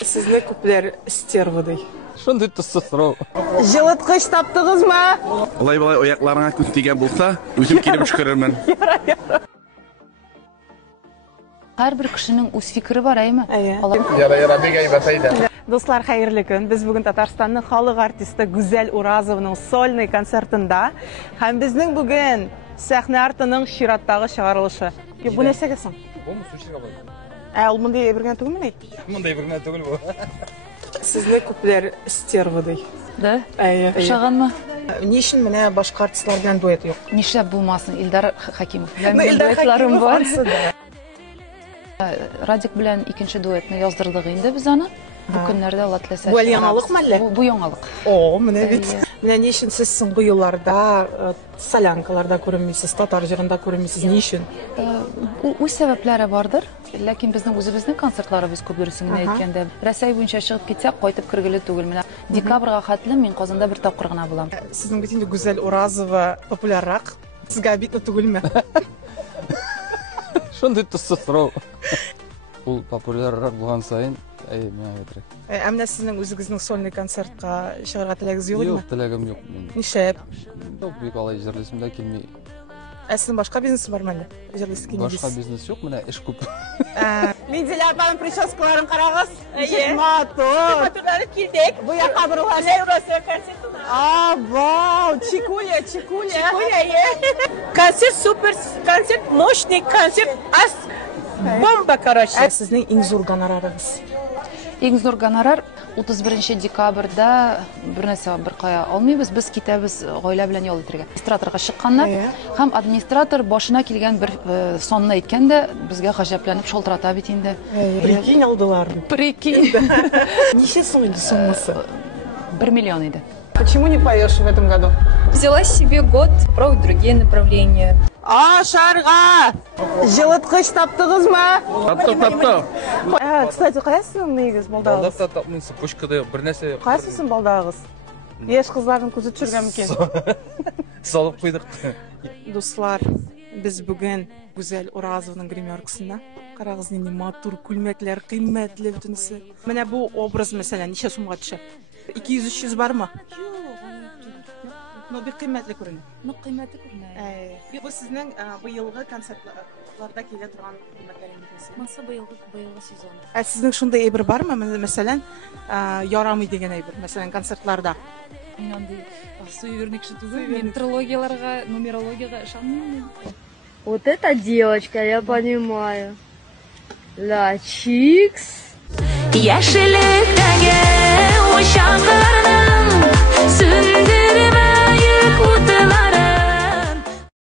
Сезне күпләр стервадай. Шундый төссез сорау. Жылыткыч таптыгызмы? Алай-балай аякларыңа күз тигән булса, үзем килеп төшкерермен. Һәрбер кешенең үз фикере бар, әйме? Яра, бик әйбәт әйдә. Достар, хәерле көн. Без бүген Татарстанның халык артисты Гүзәл Уразованың сольный концертында һәм безнең бүген сәхнә артының чираттагы чыгарылышы. Бу нәрсәгә соң? Бу сушига бай. Ул мондай әйбергә түгелме? Мондай бер генә түгел бу. Сезне күпләр стервадай. Да? Ошаганмы? Ни өчен менә башка артистлар белән дуэт юк? Нишләп булмасын? Илдар Хакимов. Илдар Хакимов бар. да. Радик белән икенче дуэтны яздырдык инде без аны. Бу көннәрдә Алла теләсә. Бу яңалыкмы әллә? Бу яңалык. О, менә бит. Менә ни өчен сез соңгы елларда солянкаларда күренмисез, татар җырында күренмисез? Ни өчен? Үз сәбәпләре бардыр. Ләкин безнең үзебезнең концертларыбыз күп дөресен генә әйткәндә. Рәсәй буенча чыгып китсәк, кайтып кергеле түгел. Менә декабрьгә хәтле мин Казанда бер тапкыр гына булам. Сезнең бит инде Гүзәл Уразова популяррак. Сезгә битне түгелме? Шундый төссез сорау. Ул популяррак булган сайын, миңа әйтрәк. Әмма сезнең үзегезнең сольный концертка чыгарга теләгегез юкмы? Юк, теләгем юк. Нишләп? Юк, бик алай җырлыйсым да килми. Сезнең башка бизнес бармы әллә? Җырлыйсыз килмисез? Башка бизнес юк, менә эш күп. Минзилә апаның прическаларын карагыз. Матур. Матурлары килдек. Бу якка бурылган. Вау, чекуля. Концерт супер, концерт мощный, концерт бомба, короче. Сезнең иң зур гонорарыгыз? Иң зур гонорар 31 декабрьдә бер нәрсә бер кая алмыйбыз. Без китәбез гаилә белән ял итәргә. Администраторга чыкканнар һәм администратор башына килгән бер сонны әйткәндә безгә гаҗәпләнеп шалтырата бит инде. Прикинь алдылар. Прикинь. Ничә соң инде суммасы? 1 миллион иде. Почему не поешь в этом году? Взяла себе год, попробовать другие направления. Шарға! Жылыткыч таптыгызмы? Таптым. Кстати, кайсысың негиз балдагыз? Балдакта тапмыйсың, почкада бер нәрсә. Кайсысын балдагыз? Яшь кызларын күзәтеп төшергән микән? Салып куйдык. Дуслар, без бүген Гүзәл Уразованың гримеркасында. Карагыз, нинди матур күлмәкләр, кыйммәтле бөтенесе. Менә бу образ мәсәлән ничә сумга төшә? 200-300 бармы? Но бик кыйммәтле күренә. Кыйммәте күренә. Бу сезнең быелгы концертларда килә торган күлмәкләрегез. Монсы быелгы сезон. Сезнең шундай әйбер бармы? Мәсәлән, ярамый дигән әйбер, мәсәлән, концертларда. Мин андый суеверный кеше түгел. Мин трилогияларга, нумерологиягә ышанмыйм. Вот эта девочка, я понимаю. Ла Чикс. Яшелек